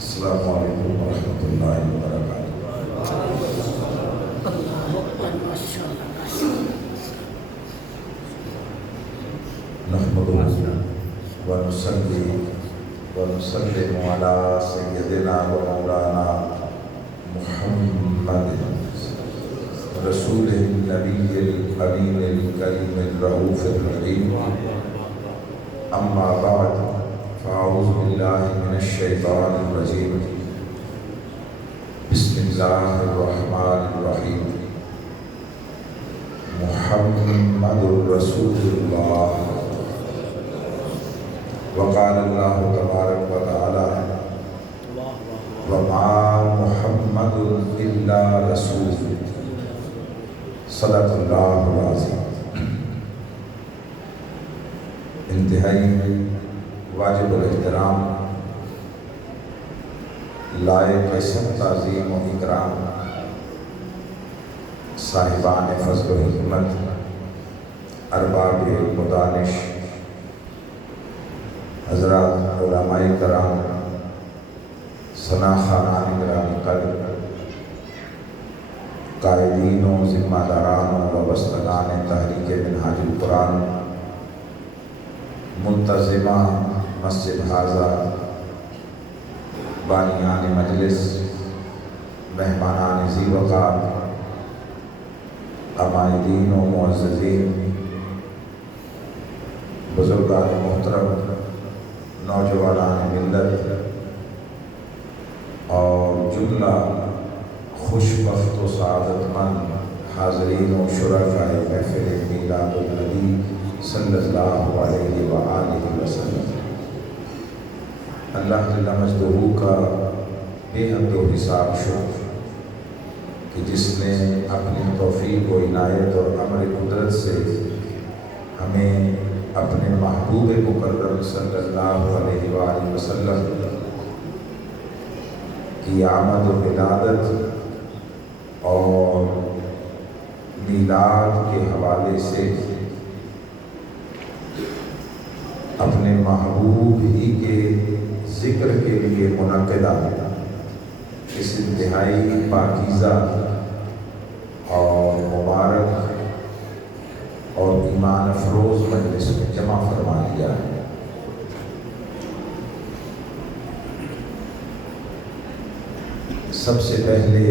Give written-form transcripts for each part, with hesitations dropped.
السلام علیکم ورحمۃ اللہ وبرکاتہ۔ نحمدہ ونصلی ونسلم علی سیدنا و مولانا محمد رسول النبی الامین الکریم الرؤوف الرحیم، اما بعد فاعوذ باللہ من الشیطان الرجیم، بسم اللہ الرحمن الرحیم، محمد رسول اللہ۔ وقال اللہ تبارک و تعالی وما محمد الا رسول، صدق اللہ العظیم۔ انتہائی واجب الاحترام، لائق سب تعظیم و اکرام، صاحبان فضل و حکمت، ارباب علم و دانش، حضرات علماء کرام، ثنا خانان گرامی قدر، قائدین و ذمہ داران و وابستگان تحریک منہاج القرآن، منتظمہ مسجد حاضہ، بانیان مجلس، مہمانان ذی وقار، عمائدین و معززین، بزرگان محترم، نوجوانان ملت اور جملہ خوش بخت و سعادت مند حاضرین و شرکاء محفل میلاد النبی صلی اللہ علیہ وآلہ وسلم، اللہ جل مجدہ کا بے حد و حساب شکر کہ جس نے اپنی توفیق و عنایت اور امر قدرت سے ہمیں اپنے محبوب مکرم صلی اللہ علیہ وآلہ وسلم کی آمد و ولادت اور میلاد کے حوالے سے اپنے محبوب ہی کے ذکر کے لیے منعقدہ اس انتہائی پاکیزہ اور مبارک اور ایمان افروز مجلس میں جمع فرما دیا ہے۔ سب سے پہلے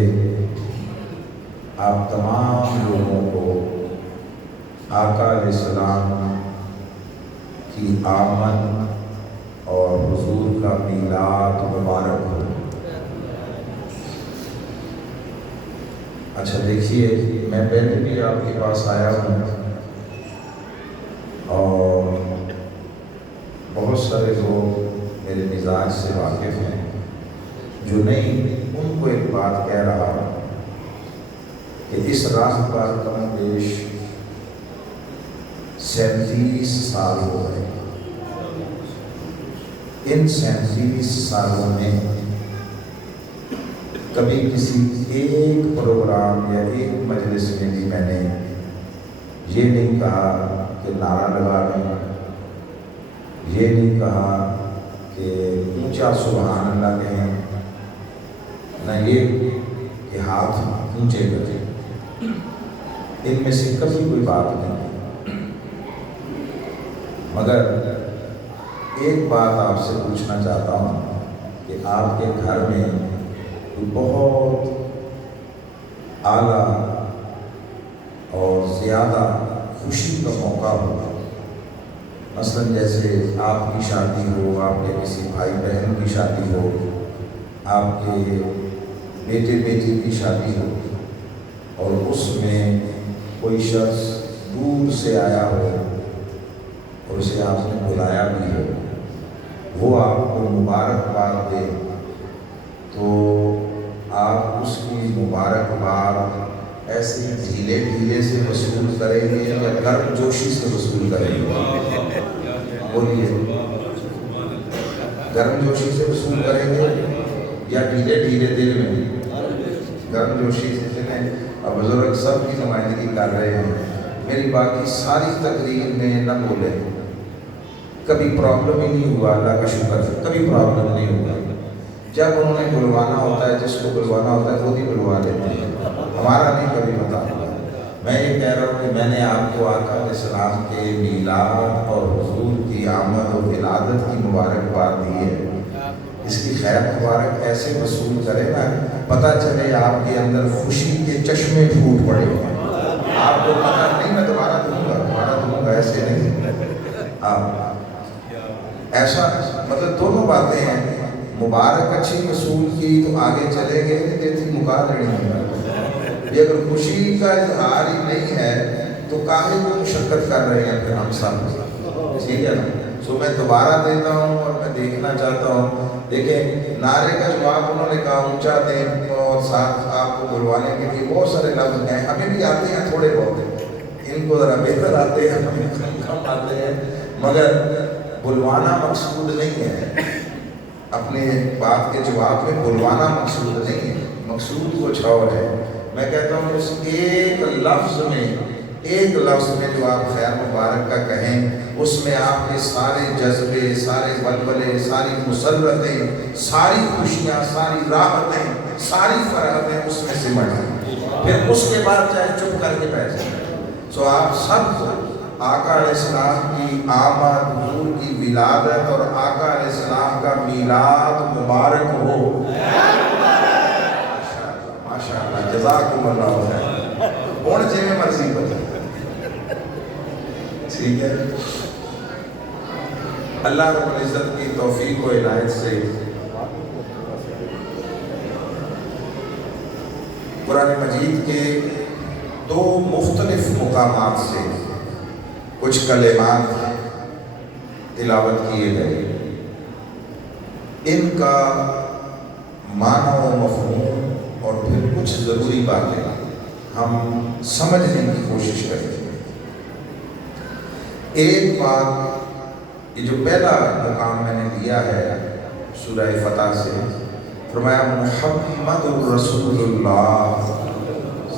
آپ تمام لوگوں کو آقا علیہ السلام کی آمد اور حضور کا میلاد مبارک ہو۔ اچھا دیکھیے، میں پہلے بھی آپ کے پاس آیا ہوں اور بہت سارے لوگ میرے مزاج سے واقف ہیں، جو نہیں ان کو ایک بات کہہ رہا ہوں کہ اس راہ پر کم بیش 37 سال ہو گئے۔ ان 37 سالوں میں کبھی کسی ایک پروگرام یا ایک مجلس میں بھی میں نے یہ نہیں کہا کہ نعرہ لگا لیں، یہ نہیں کہا کہ اونچا سبحان اللہ کہیں، نہ یہ کہ ہاتھ اونچے کریں، ان میں سے کبھی کوئی بات نہیں۔ مگر ایک بات آپ سے پوچھنا چاہتا ہوں کہ آپ کے گھر میں بہت اعلیٰ اور زیادہ خوشی کا موقع ہوگا، مثلاً جیسے آپ کی شادی ہو، آپ کے کسی بھائی بہن کی شادی ہو، آپ کے بیٹے بیٹی کی شادی ہو، اور اس میں کوئی شخص دور سے آیا ہو اور اسے آپ نے بلایا بھی ہو، وہ آپ کو مبارکباد دے، تو آپ اس کی مبارکباد ایسے ڈھیلے ڈھیلے سے وصول کریں گے یا گرم جوشی سے وصول کریں گے؟ بولیے، گرم جوشی سے وصول کریں گے یا ڈھیلے ڈھیلے دل میں؟ گرم جوشی سے چلیں۔ اب بزرگ سب کی نمائندگی کر رہے ہیں، میری باقی ساری تقریر میں نہ بولے، کبھی پرابلم ہی نہیں ہوا، اللہ کا شکر ہے، کبھی پرابلم نہیں ہوا۔ جب انہوں نے بلوانا ہوتا ہے، جس کو بلوانا ہوتا ہے خود ہی بلوا لیتے ہیں، ہمارا نہیں کبھی پتا ہوتا۔ میں یہ کہہ رہا ہوں کہ میں نے آپ کو آقا علیہ السلام کے میلاد اور حضور کی آمد و ولادت کی مبارکباد دی ہے۔ اس کی خیر مبارک ایسے وصول کرے نا، پتہ چلے آپ کے اندر خوشی کے چشمے پھوٹ پڑے ہیں۔ آپ کو پتہ نہیں، میں دوبارہ دوں گا ایسے نہیں، آپ ایسا مطلب دونوں باتیں ہیں، مبارک اچھی وصول کی تو آگے چلے گئے نہیں دیتی مکا لڑی ہے۔ یہ اگر خوشی کا اظہار ہی نہیں ہے تو کاہے کو مشقت کر رہے ہیں پھر ہم سب، ٹھیک ہے نا؟ سو میں دوبارہ دیتا ہوں اور میں دیکھنا چاہتا ہوں، دیکھیں نعرے کا جواب انہوں نے کہا اونچا دیں، اور ساتھ آپ کو بلوانے کے لیے بہت سارے لفظ ہیں، ہمیں بھی آتے ہیں تھوڑے بہت، ان کو ذرا بہتر آتے ہیں، ہمیں کم آتے ہیں، مگر بلوانا مقصود نہیں ہے، اپنے بات کے جواب میں بلوانا مقصود نہیں ہے، مقصود کچھ اور ہے۔ میں کہتا ہوں اس ایک لفظ میں جو آپ خیر مبارک کا کہیں، اس میں آپ کے سارے جذبے، سارے بلبلے، ساری مسرتیں، ساری خوشیاں، ساری راحتیں، ساری فرحتیں اس میں سمٹ ہیں، پھر اس کے بعد چاہے چپ کر کے بیٹھ جائیں۔ سو آپ سب کو آقا علیہ السلام کی آمد، حضور کی ولادت اور آقا علیہ السلام کا میلاد مبارک ہو۔ ماشاءاللہ، جزاکم اللہ خیر، اور جے میں مرضی بتا، ٹھیک ہے۔ اللہ رب العزت کی توفیق و عنایت سے قرآن مجید کے دو مختلف مقامات سے کچھ کلمات تلاوت کیے گئے، ان کا معنی و مفہوم اور پھر کچھ ضروری باتیں ہم سمجھنے کی کوشش کریں گے۔ ایک بات، یہ جو پہلا مقام میں نے لیا ہے سورہ فتح سے، فرمایا محمد الرسول اللہ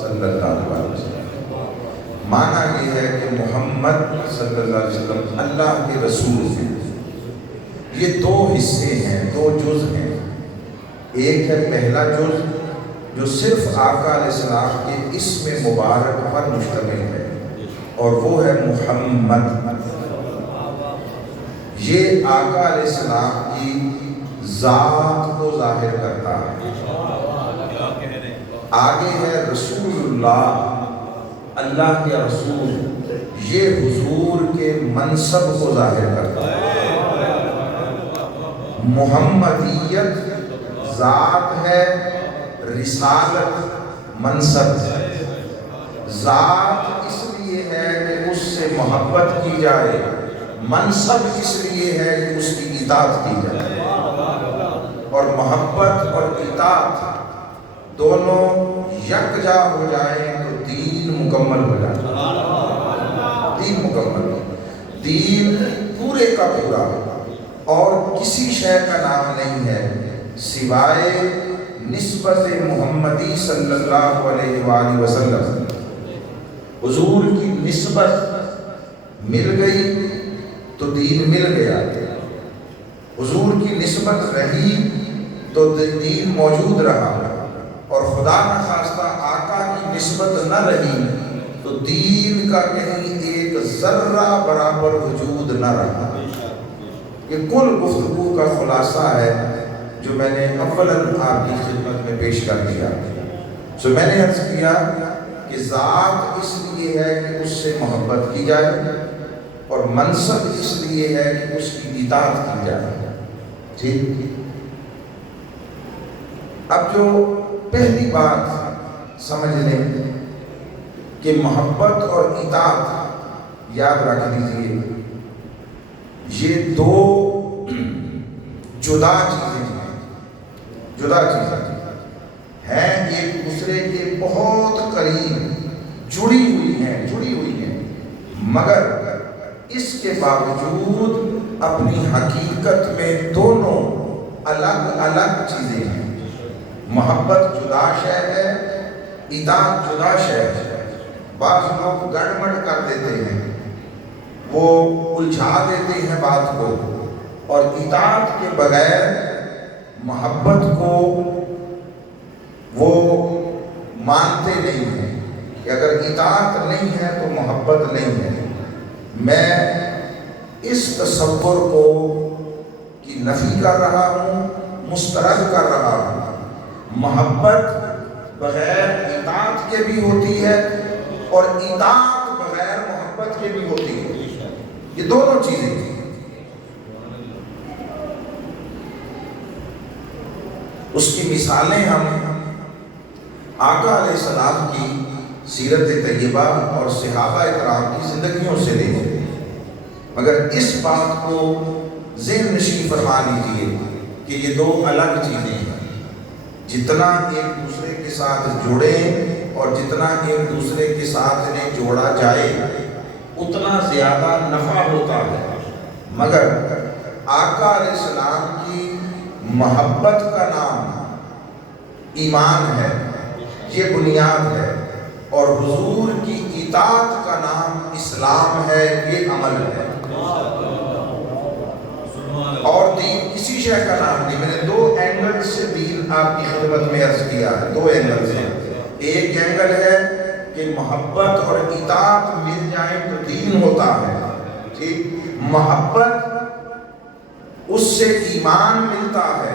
صلی اللہ علیہ وسلم، معنی یہ ہے کہ محمد صلی اللہ علیہ وسلم اللہ کے رسول ہیں۔ یہ دو حصے ہیں، دو جز ہیں، ایک ہے پہلا جز جو صرف آقا علیہ السلام کے اسم مبارک پر مشتمل ہے، اور وہ ہے محمد، یہ آقا علیہ السلام کی ذات کو ظاہر کرتا ہے۔ آگے ہے رسول اللہ، اللہ کے رسول، یہ حضور کے منصب کو ظاہر کرتا ہے۔ محمدیت ذات ہے، رسالت منصب ہے۔ ذات اس لیے ہے کہ اس سے محبت کی جائے، منصب اس لیے ہے کہ اس کی اطاعت کی جائے، اور محبت اور اطاعت دونوں یکجا ہو جائیں تو دین مکمل ہو جائے۔ دین مکمل، دین پورے کا پورا، اور کسی شے کا نام نہیں ہے سوائے نسبت محمدی صلی اللہ علیہ وآلہ وسلم۔ حضور کی نسبت مل گئی تو دین مل گیا، حضور کی نسبت رہی تو دین موجود رہا، اور خدا نہ خواستہ آقا کی نسبت نہ رہی تو دین کا کہیں ایک ذرہ برابر وجود نہ رہا۔ یہ کل گفتگو کا خلاصہ ہے جو میں نے اولاً آپ کی خدمت میں پیش کر دیا۔ سو میں نے عرض کیا کہ ذات اس لیے ہے کہ اس سے محبت کی جائے، اور منصب اس لیے ہے کہ اس کی اطاعت کی جائے۔ ٹھیک، اب جو پہلی بات سمجھ لیں کہ محبت اور اطاعت، یاد رکھ لیجیے یہ دو جدا چیزیں ہیں، ایک دوسرے کے بہت قریب جڑی ہوئی ہیں، مگر اس کے باوجود اپنی حقیقت میں دونوں الگ الگ چیزیں ہیں۔ محبت جدا شے ہے، اطاعت جدا شے ہے۔ بعض لوگ گڑبڑ کر دیتے ہیں، وہ الجھا دیتے ہیں بات کو، اور اطاعت کے بغیر محبت کو وہ مانتے نہیں ہیں کہ اگر اطاعت نہیں ہے تو محبت نہیں ہے۔ میں اس تصور کو کی نفی کر رہا ہوں، مسترد کر رہا ہوں۔ محبت بغیر اطاعت کے بھی ہوتی ہے اور اطاعت بغیر محبت کے بھی ہوتی ہے، یہ دونوں چیزیں ہیں۔ اس کی مثالیں ہم آقا علیہ السلام کی سیرت طیبہ اور صحابہ اکرام کی زندگیوں سے لے لیں، مگر اس بات کو ذہن نشین فرما لیجیے کہ یہ دو الگ چیزیں ہیں۔ جتنا ایک دوسرے کے ساتھ جڑیں اور جتنا ایک دوسرے کے ساتھ انہیں جوڑا جائے اتنا زیادہ نفع ہوتا ہے، مگر آقا علیہ السلام کی محبت کا نام ایمان ہے، یہ بنیاد ہے، اور حضور کی اطاعت کا نام اسلام ہے، یہ عمل ہے۔ اور دین کسی شے کا نام نہیں۔ میں نے دو اینگل سے دین آپ کی خدمت میں عرض کیا ہے، دو اینگل سے۔ ایک اینگل ہے کہ محبت اور اطاعت مل جائیں تو دین ہوتا ہے، ٹھیک؟ محبت اس سے ایمان ملتا ہے،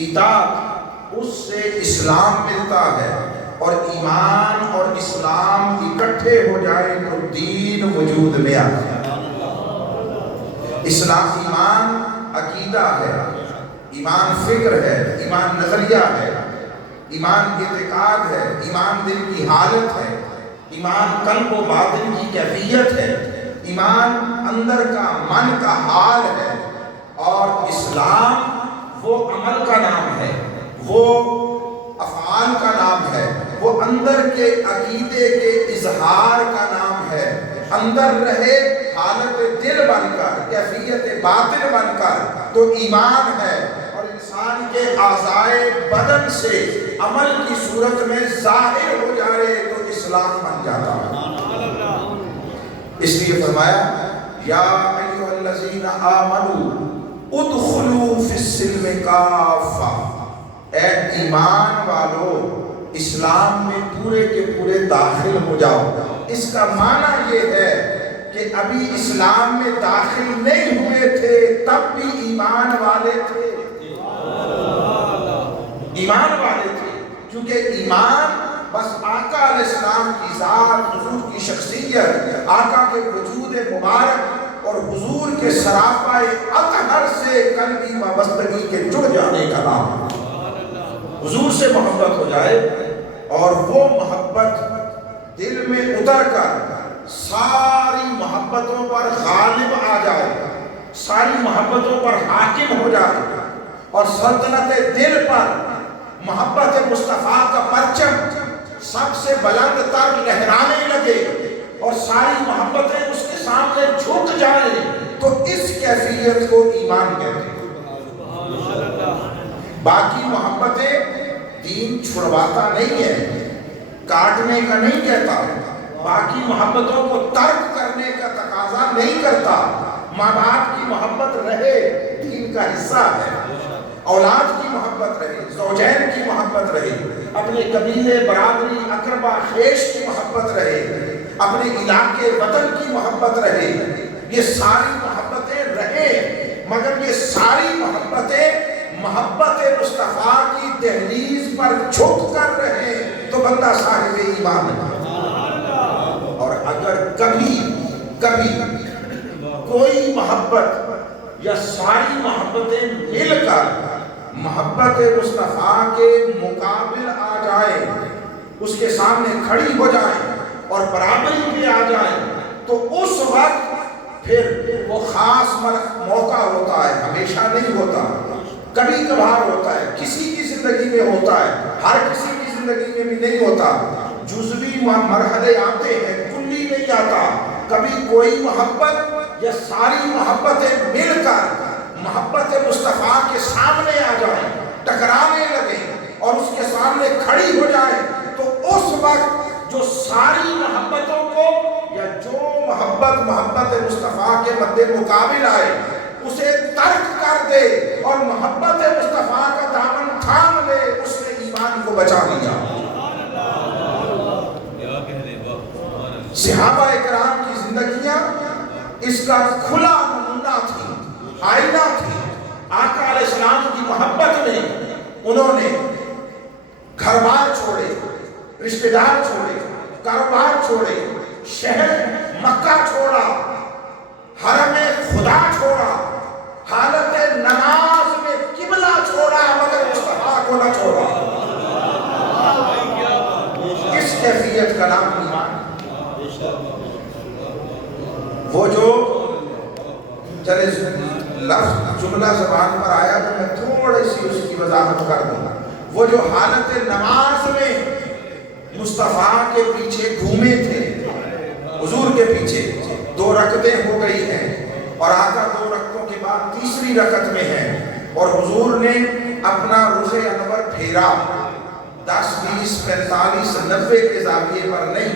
اطاعت اس سے اسلام ملتا ہے، اور ایمان اور اسلام اکٹھے ہو جائے تو دین وجود میں آتا ہے۔ اسلام ایمان عقیدہ ہے، ایمان فکر ہے، ایمان نظریہ ہے، ایمان اعتقاد ہے، ایمان دل کی حالت ہے، ایمان قلب و باطن کی کیفیت ہے، ایمان اندر کا من کا حال ہے، اور اسلام وہ عمل کا نام ہے، وہ افعال کا نام ہے، وہ اندر کے عقیدے کے اظہار کا نام ہے، اندر رہے حالت دل بن کر، کیفیت باطن بن کر تو ایمان ہے، اور انسان کے اعضائے بدن سے عمل کی صورت میں ظاہر ہو جائے تو اسلام بن جاتا ہے۔ اس لیے فرمایا یا ایھا الذین آمنوا ادخلوا فی السلم کافہ، اے ایمان والو اسلام میں پورے کے پورے داخل ہو جاؤ۔ اس کا معنی یہ ہے کہ ابھی اسلام میں داخل نہیں ہوئے تھے تب بھی ایمان والے تھے، ایمان والے تھے، کیونکہ ایمان بس آقا علیہ السلام کی ذات، حضور کی شخصیت، آقا کے وجود مبارک اور حضور کے سراپائے اطہر سے قلبی وابستگی کے جڑ جانے کا نام ہے۔ حضور سے محبت ہو جائے اور وہ محبت دل میں اتر کر ساری محبتوں پر غالب آ جائے، ساری محبتوں پر حاکم ہو جائے، اور سلطنت دل پر محبت مصطفیٰ کا پرچم سب سے بلند تر لہرانے لگے اور ساری محبتیں اس کے سامنے جھک جائیں تو اس کیفیت کو ایمان کہتے ہیں۔ باقی محبتیں دین چھڑواتا نہیں ہے، کاٹنے کا نہیں کہتا، باقی محبتوں کو ترک کرنے کا تقاضا نہیں کرتا۔ ماں باپ کی محبت رہے، دین کا حصہ ہے، اولاد کی محبت رہے، زوجین کی محبت رہے، اپنے قبیلے برادری اقربا خیش کی محبت رہے، اپنے علاقے وطن کی محبت رہے، یہ ساری محبتیں رہے، مگر یہ ساری محبتیں محبت مصطفیٰ کی دہلیز پر جھک کر رہے تو بندہ صاحب ایمان ہے۔ اور اگر کبھی کوئی محبت یا ساری محبتیں مل کر محبت مصطفیٰ کے مقابل آ جائے، اس کے سامنے کھڑی ہو جائے اور برابری میں آ جائے تو اس وقت پھر وہ خاص موقع ہوتا ہے، ہمیشہ نہیں ہوتا، کبھی کبھار ہوتا ہے، کسی کی زندگی میں ہوتا ہے، ہر کسی کی زندگی میں بھی نہیں ہوتا، جزوی مرحلے آتے ہیں، کلی نہیں آتا۔ کبھی کوئی محبت یا ساری محبتیں مل کر محبت مصطفیٰ کے سامنے آ جائیں، ٹکرانے لگیں اور اس کے سامنے کھڑی ہو جائیں تو اس وقت جو ساری محبتوں کو یا جو محبت مصطفیٰ کے مد مقابل آئے اسے ترک کر دے اور محبت مصطفیٰ بچا لیا۔ صحابہ کرام کی زندگیاں اس کا کھلا نمونہ تھی، آئینہ تھی۔ آقا علیہ السلام کی محبت میں انہوں نے گھر بار چھوڑے، رشتہ دار چھوڑے، کاروبار چھوڑے، شہر مکہ چھوڑا، حرم خدا چھوڑا، حالت نماز میں قبلہ چھوڑا، مگر مصطفیٰ کو نہ چھوڑا۔ اس کیفیت کا نام ایمان۔ وہ جو چلے لفظ جملہ زبان پر آیا تو میں تھوڑی سی اس کی وضاحت کر دوں گا۔ وہ جو حالت نماز میں مصطفیٰ کے پیچھے گھومے تھے، حضور کے پیچھے 2 رکعتیں ہو گئی ہیں اور آقا 2 رکعتوں کے بعد تیسری رکعت میں ہیں اور حضور نے اپنا رخ انور پھیرا 10 20 45 90 کے زاویے پر نہیں،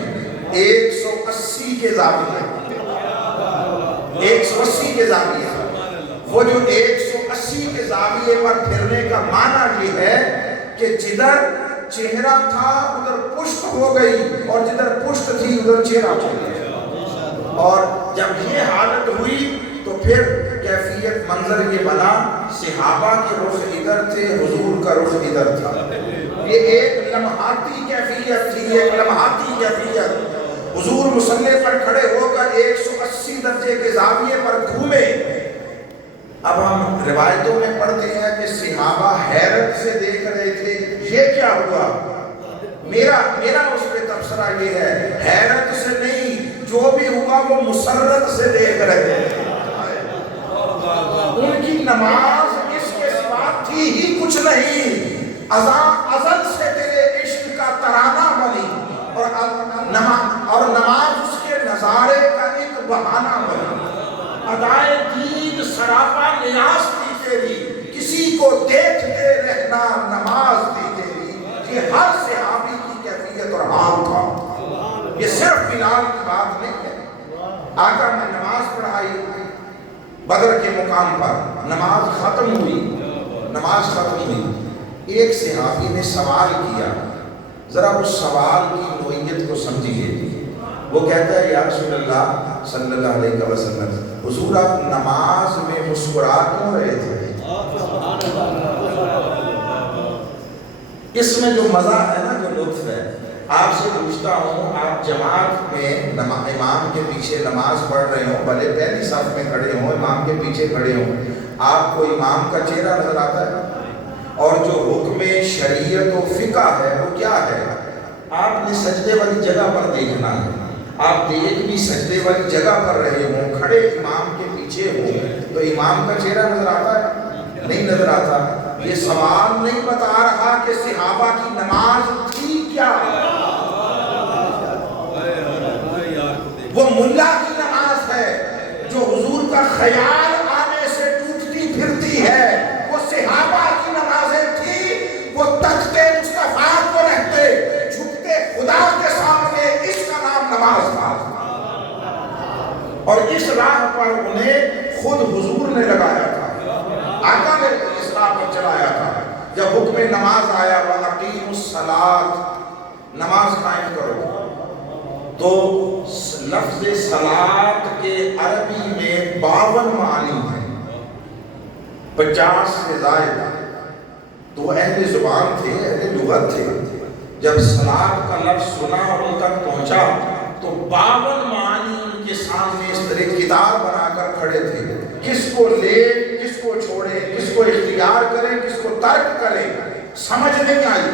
180 کے زاویے، 180 کے زاویے۔ وہ جو 180 کے زاویے پر پھرنے کا معنی یہ ہے کہ جدھر چہرہ تھا ادھر پشت ہو گئی اور جدھر پشت تھی ادھر چہرہ ہو گیا۔ اور جب یہ حالت ہوئی تو پھر کیفیت منظر یہ بنا، صحابہ کے رخ ادھر تھے، حضور کا رخ ادھر تھا۔ یہ ایک لمحاتی کیفیت تھی، ایک لمحاتی کیفیت۔ حضور مصلی پر کھڑے ہو کر 180 درجے کے زاویے پر گھومے۔ اب ہم روایتوں میں پڑھتے ہیں کہ صحابہ حیرت سے دیکھ رہے تھے، یہ کیا ہوا؟ میرا اس پہ تبصرہ یہ ہے، حیرت سے نہیں، جو بھی ہوا وہ مسرت سے دیکھ رہے تھے۔ ان کی نماز اس کے سوا تھی ہی کچھ نہیں، ازل سے تیرے عشق کا ترانہ بنی اور نماز اس کے نظارے کا ایک بہانہ بنی۔ ادائے دید سراپا نیاز تھی تیری، کسی کو دیکھتے رہنا نماز تھی تیری۔ یہ ہر صحابی کی کیفیت اور حال تھا، یہ صرف بلال کی بات نہیں ہے۔ آقا نے نماز پڑھائی بدر کے مقام پر، نماز ختم ہوئی، ایک صحابی نے سوال کیا، ذرا اس سوال کی نوعیت کو سمجھیے۔ وہ کہتا ہے یا رسول اللہ صلی اللہ علیہ وسلم، حضور آپ نماز میں مسکرا کیوں رہے تھے؟ اس میں جو مزہ ہے نا، جو لطف ہے، آپ سے پوچھتا ہوں، آپ جماعت میں امام کے پیچھے نماز پڑھ رہے ہوں، بھلے پہلی صف میں کھڑے ہوں، امام کے پیچھے کھڑے ہوں، آپ کو امام کا چہرہ نظر آتا ہے؟ اور جو حکم شریعت و فقہ ہے وہ کیا ہے؟ آپ نے سجدے والی جگہ پر دیکھنا ہے، آپ دیکھ بھی سجدے والی جگہ پر رہے ہوں، کھڑے امام کے پیچھے ہوں، تو امام کا چہرہ نظر آتا ہے؟ نہیں نظر آتا۔ یہ سوال نہیں بتا رہا کہ صحابہ کی نماز تھی کیا، وہ ملا کی نماز ہے جو حضور کا خیال آنے سے ٹوٹتی پھرتی ہے، وہ صحابہ کی نمازیں تھی، وہ تختے مصطفیٰ کو رہتے، جھکتے خدا کے سامنے، اس کا نام نماز تھا۔ اور اس راہ پر انہیں خود حضور نے لگایا تھا، آقا نے اس راہ پر چلایا تھا۔ جب حکم نماز آیا وَأَقِیمُوا الصَّلَاةَ، نماز قائم کرو، تو لفظ صلاۃ کے عربی میں 52 معنی ہیں، 50 سے زائد۔ تو اہل زبان تھے، اہل لغت تھے، جب صلاۃ کا لفظ سنا اور ان تک پہنچا تو 52 معنی ان کے سامنے اس طرح کتاب بنا کر کھڑے تھے، کس کو لے کس کو چھوڑے، کس کو اختیار کریں کس کو ترک کریں، سمجھ نہیں آئی۔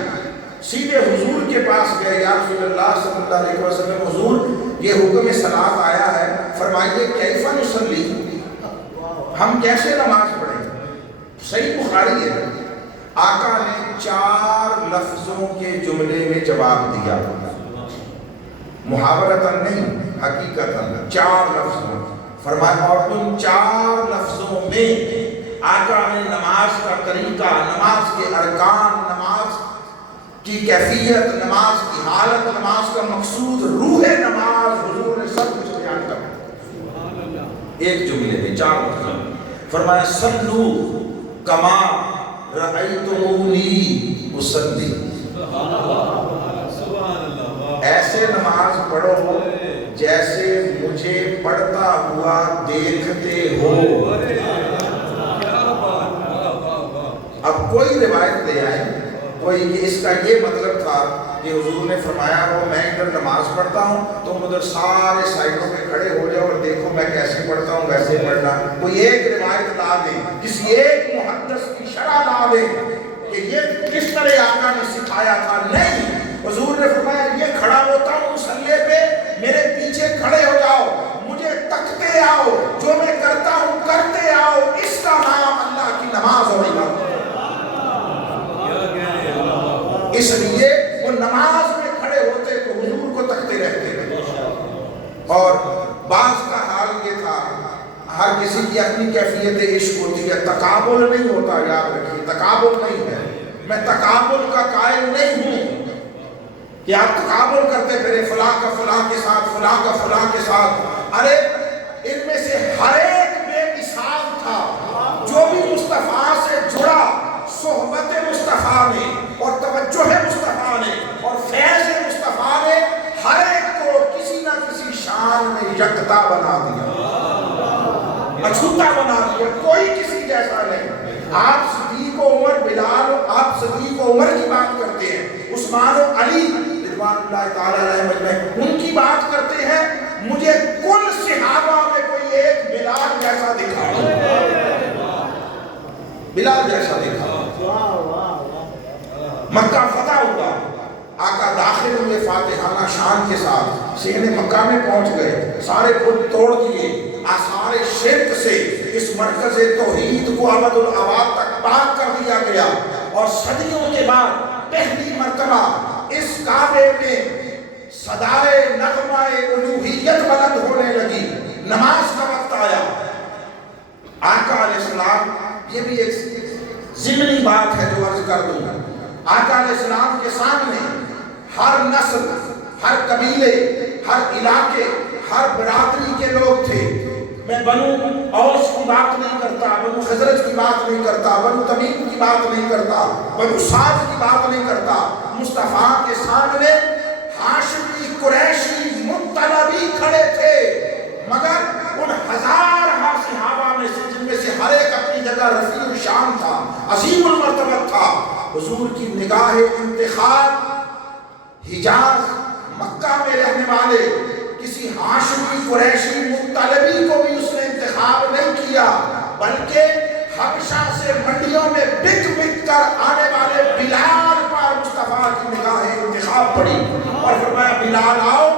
سیدھے حضور کے پاس گئے، یا رسول اللہ صلی اللہ علیہ وسلم، حضور یہ حکم صلاۃ آیا ہے، فرمائیے کیف نصلی، ہم کیسے نماز پڑھیں؟ صحیح بخاری ہے۔ آقا نے 4 لفظوں کے جملے میں جواب دیا، محاورتاً نہیں، حقیقتاً 4 لفظوں، فرمایا اور ان 4 لفظوں میں آقا نے نماز کا طریقہ، نماز کے ارکان، نماز کی کیفیت، نماز کی حالت، نماز کا مقصود، روح نماز، حضور نے سب کچھ بیان کیا ایک جملے میں 4 لفظوں میں۔ فرمایا صلو کما رأیتمونی اصلی، جیسے مجھے پڑھتا ہوا دیکھتے ہو۔ اب کوئی روایت لے آئے کوئی کہ اس کا یہ مطلب تھا کہ حضور نے فرمایا ہو میں ادھر نماز پڑھتا ہوں تم ادھر سارے سائڈوں پہ کھڑے ہو جاؤ اور دیکھو میں کیسے پڑھتا ہوں ویسے پڑھنا۔ کوئی ایک روایت لا دے، کسی ایک محدث کی شرح لا دے کہ یہ کس طرح آقا نے سکھایا تھا۔ نہیں، حضور نے فرمایا یہ کھڑا ہوتا ہوں مصلی پہ، میرے پیچھے کھڑے ہو جاؤ، مجھے تکتے آؤ، جو میں کرتا ہوں کرتے آؤ، اس کا نام اللہ کی نماز اور عبادت۔ اس لیے وہ نماز میں کھڑے ہوتے تو حضور کو تکتے رہتے ہیں۔ اور بعض کا حال یہ تھا، ہر کسی کی اپنی کیفیت عشق ہوتی ہے، تقابل نہیں ہوتا، یاد رکھیے تقابل نہیں ہے۔ میں تقابل کا قائل نہیں ہوں کہ آپ تقابل کرتے پھرے فلاں کا فلاں کے ساتھ، فلاں کا فلاں کے ساتھ۔ ارے ان میں سے ہر ایک بے مثال تھا، جو بھی مصطفیٰ سے جڑا صحبت مصطفیٰ نے اور توجہ مصطفیٰ نے اور فیض مصطفیٰ نے ہر ایک کو کسی نہ کسی شان میں یکتا بنا دیا، اچھوتا بنا دیا، کوئی کسی جیسا نہیں۔ آپ صدیق و عمر بلال، آپ صدیق و عمر کی بات کرتے ہیں، عثمان و علی رضوان اللہ تعالیٰ علیہ مجمعین ان کی بات کرتے ہیں، مجھے کل صحابہ میں کوئی ایک بلال جیسا دکھا، بلال جیسا دکھا۔ مکہ فتح ہوا، آقا داخل ہوئے فاتحانہ شان کے ساتھ، شہر مکہ میں پہنچ گئے، سارے بت توڑ دیے، آثار شرک سے اس مرکز توحید کو ابد الآباد تک پاک کر دیا گیا، اور صدیوں کے بعد پہلی مرتبہ اس کعبے میں صدائے نغمہ الوہیت بلند ہونے لگی، نماز کا وقت آیا۔ آقا علیہ السلام، یہ بھی ایک ضمنی بات ہے جو عرض کر دوں، آقا علیہ السلام کے سامنے ہر نسل، ہر قبیلے، ہر علاقے، ہر برادری کے لوگ تھے۔ میں بنو اوس کی بات نہیں کرتا، بنو خزرج کی بات نہیں کرتا، بنو تمیم کی بات نہیں کرتا، بنو سعد کی بات نہیں کرتا۔ مصطفیٰ کے سامنے ہاشمی، قریشی، مطلبی کھڑے تھے، مگر ان ہزار صحابہ میں سے جن میں سے ہر ایک اپنی جگہ رفیع الشان تھا، عظیم المرتبت تھا، حضور کی نگاہ انتخاب حجاز مکہ میں رہنے والے کسی ہاشمی، قریشی، مطلبی کو بھی اس نے انتخاب نہیں کیا، بلکہ حبشہ سے منڈیوں میں بک بک کر آنے والے بلال پر مصطفیٰ کی نگاہ انتخاب پڑی، اور فرمایا بلال آؤ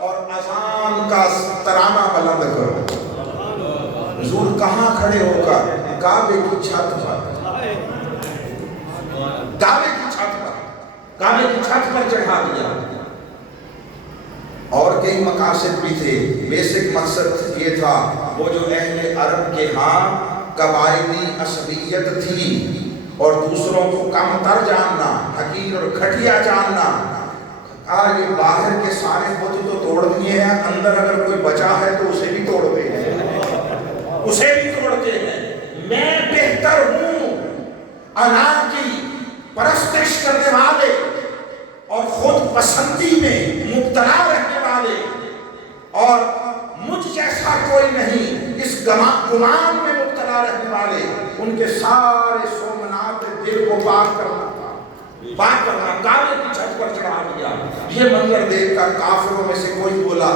اور اذان کا ترانہ بلند کرو۔ حضور کہاں کھڑے ہو کر؟ کعبے کی چھت پر، کعبے کی چھت پر، کعبے کی چھت پر چڑھا دیا۔ اور کئی مقاصد بھی تھے، بیسک مقصد یہ تھا، وہ جو اہل عرب کے ہاں قبائلی عصبیت تھی اور دوسروں کو کم تر جاننا، حقیر اور گھٹیا جاننا، یہ باہر کے سارے بت تو توڑ دیے ہیں، اندر اگر کوئی بچا ہے تو اسے بھی توڑتے ہیں، اسے بھی توڑتے ہیں۔ میں بہتر ہوں انا کی پرستش کرنے والے اور خود پسندی میں مبتلا رہنے والے، اور مجھ جیسا کوئی نہیں اس گمان میں مبتلا رہنے والے، ان کے سارے سومنات دل کو پاک کرنا، پاک کرنا، کعبے کی چھت پر چڑھا دیا۔ یہ منظر دیکھ کر کافروں میں سے کوئی بولا،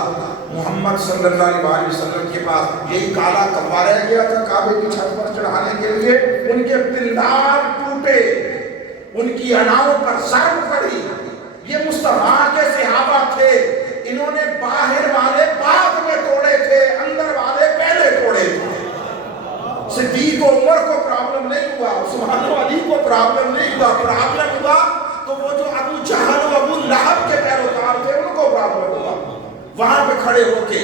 محمد صلی اللہ علیہ وسلم کے پاس یہی کالا کپڑا رہ گیا تھا کعبے کی چھت پر چڑھانے کے لیے؟ ان کے پندار ٹوٹے، ان کی اناؤں پر ضرب پڑی۔ یہ مصطفیٰ کے صحابہ تھے، انہوں نے باہر والے بعد میں توڑے تھے، اندر والے پہلے توڑے تھے۔ صدیق و عمر کو پرابلم نہیں ہوا، عثمان و علی کو پرابلم نہیں ہوا، پرابلم ہوا تو وہ جو ابو جہل و ابو لہب کے پیروکار تھے ان کو پرابلم ہوا۔ وہاں پہ کھڑے ہو کے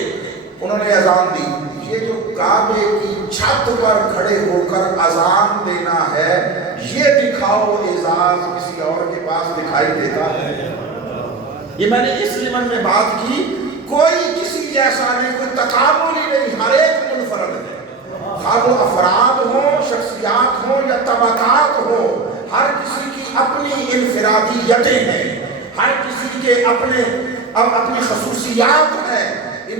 انہوں نے اذان دی۔ یہ جو کعبے کی چھت پر کھڑے ہو کر اذان دینا ہے، یہ دکھاؤ اعزاز کسی اور کے پاس دکھائی دیتا ہے؟ یہ میں نے اس ضمن میں بات کی، کوئی کسی جیسا نہیں، کوئی تقابل ہی نہیں، ہر ایک منفرد ہے، خواہ وہ افراد ہوں، شخصیات ہوں یا طبقات ہوں، ہر کسی کی اپنی انفرادیتیں ہیں، ہر کسی کے اپنی خصوصیات ہیں۔ ان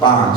5।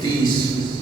30,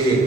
1।